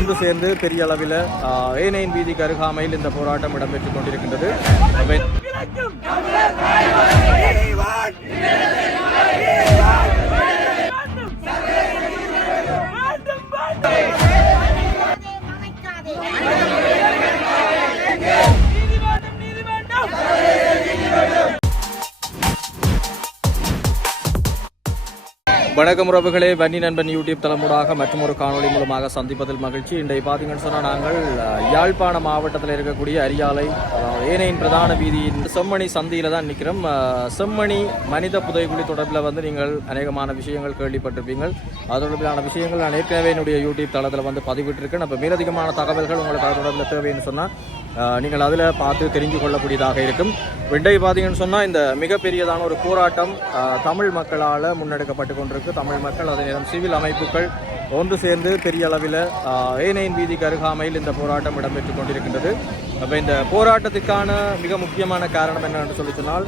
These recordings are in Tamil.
ஒன்று சேர்ந்து பெரிய அளவில் ஏனையின் வீதிக்கு அருகாமையில் இந்த போராட்டம் இடம்பெற்றுக் கொண்டிருக்கின்றது. வணக்கம் உறவுகளே வன்னி நண்பன் யூடியூப் தலைமுடாக மற்றும் ஒரு காணொளி மூலமாக சந்திப்பதில் மகிழ்ச்சி. இன்றைய பார்த்தீங்கன்னு சொன்னால் நாங்கள் யாழ்ப்பாண மாவட்டத்தில் இருக்கக்கூடிய அரியாலை ஏனையின் பிரதான வீதியின் செம்மணி சந்தியில் தான் நிற்கிறோம் செம்மணி மனித புதைக்குழி தொடர்பில் வந்து நீங்கள் அநேகமான விஷயங்கள் கேள்விப்பட்டிருப்பீங்க அது தொடர்பிலான விஷயங்கள் நான் ஏற்கனவே என்னுடைய யூடியூப் தளத்தில் வந்து பதிவிட்டிருக்கேன். அப்போ மேலதிகமான தகவல்கள் உங்களுக்கு அது தொடர்பில் தேவைன்னு சொன்னால் நீங்கள் அதில் பார்த்து தெரிஞ்சு கொள்ளக்கூடியதாக இருக்கும். விண்டை பார்த்தீங்கன்னு சொன்னால் இந்த மிகப்பெரியதான ஒரு போராட்டம் தமிழ் மக்களால் முன்னெடுக்கப்பட்டு கொண்டிருக்கு. தமிழ் மக்கள் அதே நேரம் சிவில் அமைப்புகள் ஒன்று சேர்ந்து பெரிய அளவில் ஏனையின் வீதிக்கு அருகாமையில் இந்த போராட்டம் இடம்பெற்றுக் கொண்டிருக்கின்றது. அப்போ இந்த போராட்டத்துக்கான மிக முக்கியமான காரணம் என்னென்று சொல்லி சொன்னால்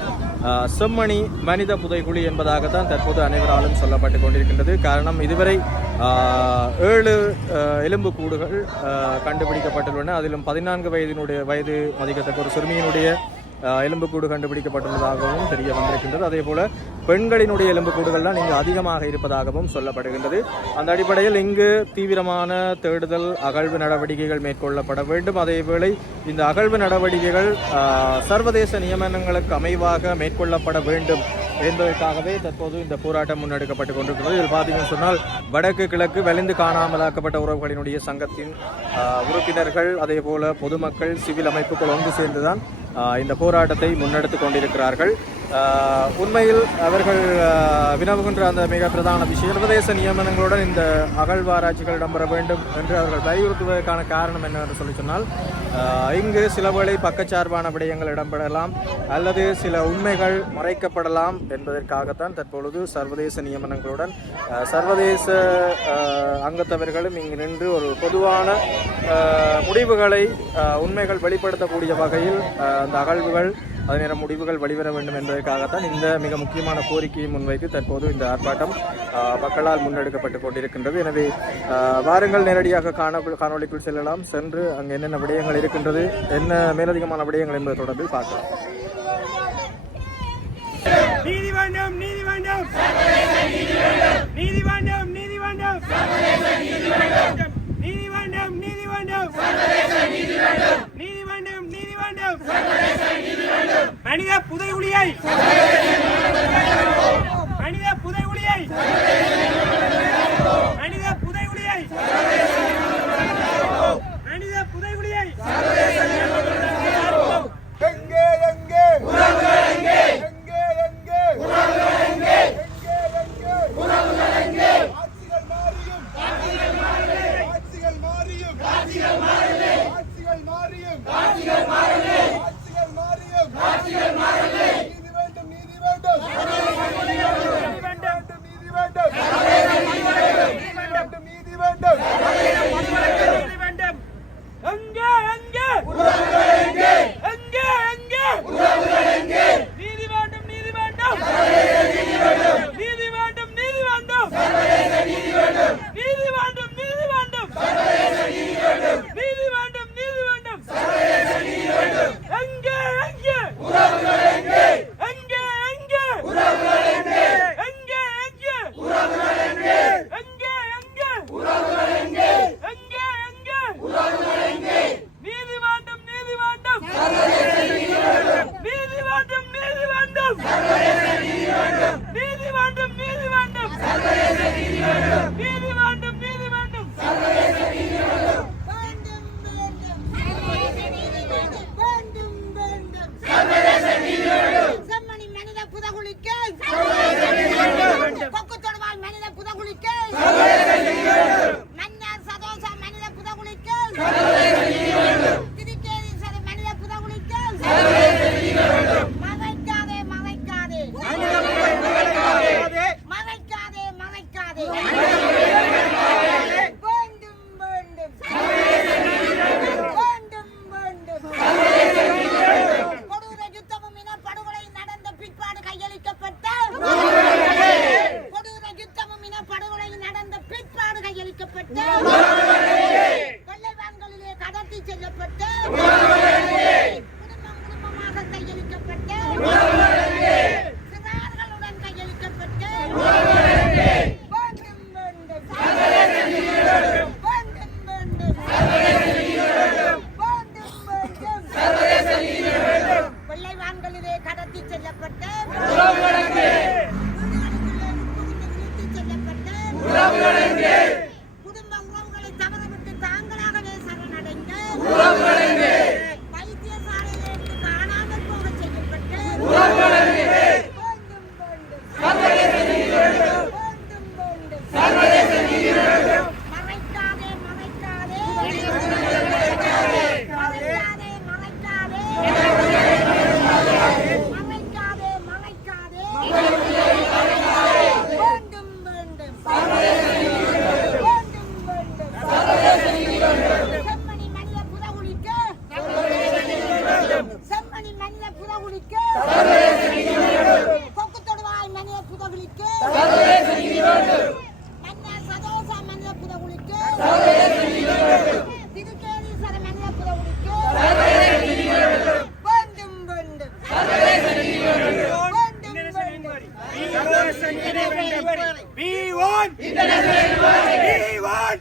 செம்மணி மனித புதைகுழி என்பதாகத்தான் தற்போது அனைவராலும் சொல்லப்பட்டு கொண்டிருக்கின்றது. காரணம் இதுவரை ஏழு எலும்பு எலும்புக்கூடுகள் கண்டுபிடிக்கப்பட்டுள்ளன. அதிலும் பதினான்கு வயதினுடைய வயது மதிக்கத்தக்க ஒரு சிறுமியினுடைய எலும்புக்கூடு கண்டுபிடிக்கப்பட்டுள்ளதாகவும் தெரிய வந்திருக்கின்றது. அதே போல பெண்களினுடைய எலும்புக்கூடுகள் தான் இங்கு அதிகமாக இருப்பதாகவும் சொல்லப்படுகின்றது. அந்த அடிப்படையில் இங்கு தீவிரமான தேடுதல் அகழ்வு நடவடிக்கைகள் மேற்கொள்ளப்பட வேண்டும். அதேவேளை இந்த அகழ்வு நடவடிக்கைகள் சர்வதேச நியமனங்களுக்கு அமைவாக மேற்கொள்ளப்பட வேண்டும் என்பதற்காகவே தற்போது இந்த போராட்டம் முன்னெடுக்கப்பட்டு கொண்டிருக்கிறது. இதில் பார்த்தீங்கன்னு சொன்னால் வடக்கு கிழக்கு வலிந்து காணாமலாக்கப்பட்ட உறவுகளினுடைய சங்கத்தின் உறுப்பினர்கள் அதே போல பொதுமக்கள் சிவில் அமைப்புகள் ஒன்று சேர்ந்துதான் இந்த போராட்டத்தை முன்னெடுத்து கொண்டிருக்கிறார்கள். உண்மையில் அவர்கள் வினவுகின்ற அந்த மிக பிரதான விஷயம் சர்வதேச நியமனங்களுடன் இந்த அகழ்வாராய்ச்சிகள் இடம்பெற வேண்டும் என்று அவர்கள் வலியுறுத்துவதற்கான காரணம் என்னவென்று சொல்லி சொன்னால் இங்கு சில வேளை பக்கச்சார்பான விடயங்கள் இடம்பெறலாம் அல்லது சில உண்மைகள் மறைக்கப்படலாம் என்பதற்காகத்தான் தற்பொழுது சர்வதேச நியமனங்களுடன் சர்வதேச அங்கத்தவர்களும் இங்கு நின்று ஒரு பொதுவான முடிவுகளை உண்மைகள் வெளிப்படுத்தக்கூடிய வகையில் அந்த அகழ்வுகள் அது நேரம் முடிவுகள் வெளிவர வேண்டும் என்பதற்காகத்தான் இந்த மிக முக்கியமான கோரிக்கையை முன்வைத்து தற்போது இந்த ஆர்ப்பாட்டம் மக்களால் முன்னெடுக்கப்பட்டு கொண்டிருக்கின்றது. எனவே வாரங்கள் வாருங்கள் நேரடியாக காணொலிக்குள் காணொளிக்குள் செல்லலாம். சென்று அங்கு என்னென்ன விடயங்கள் இருக்கின்றது என்ன மேலதிகமான விடயங்கள் என்பது தொடர்பில் பார்க்கலாம். நீதி வேண்டும் நீதி வேண்டும். நீதி வேண்டும். நீதி வேண்டும். நீதி உரிமையை மனித புதை ஒளியை மனித புதை ஒளியை மனித புதை ஒளியை எங்கே எங்கே உறவுகள் எங்கே? எங்கே எங்கே உறவுகள் எங்கே கையளிக்கப்பட்ட. சிறார்களுடன் கையளிக்கப்பட்ட. வெள்ளைவான்களிலே கடத்தி செல்லப்பட்ட. We want We want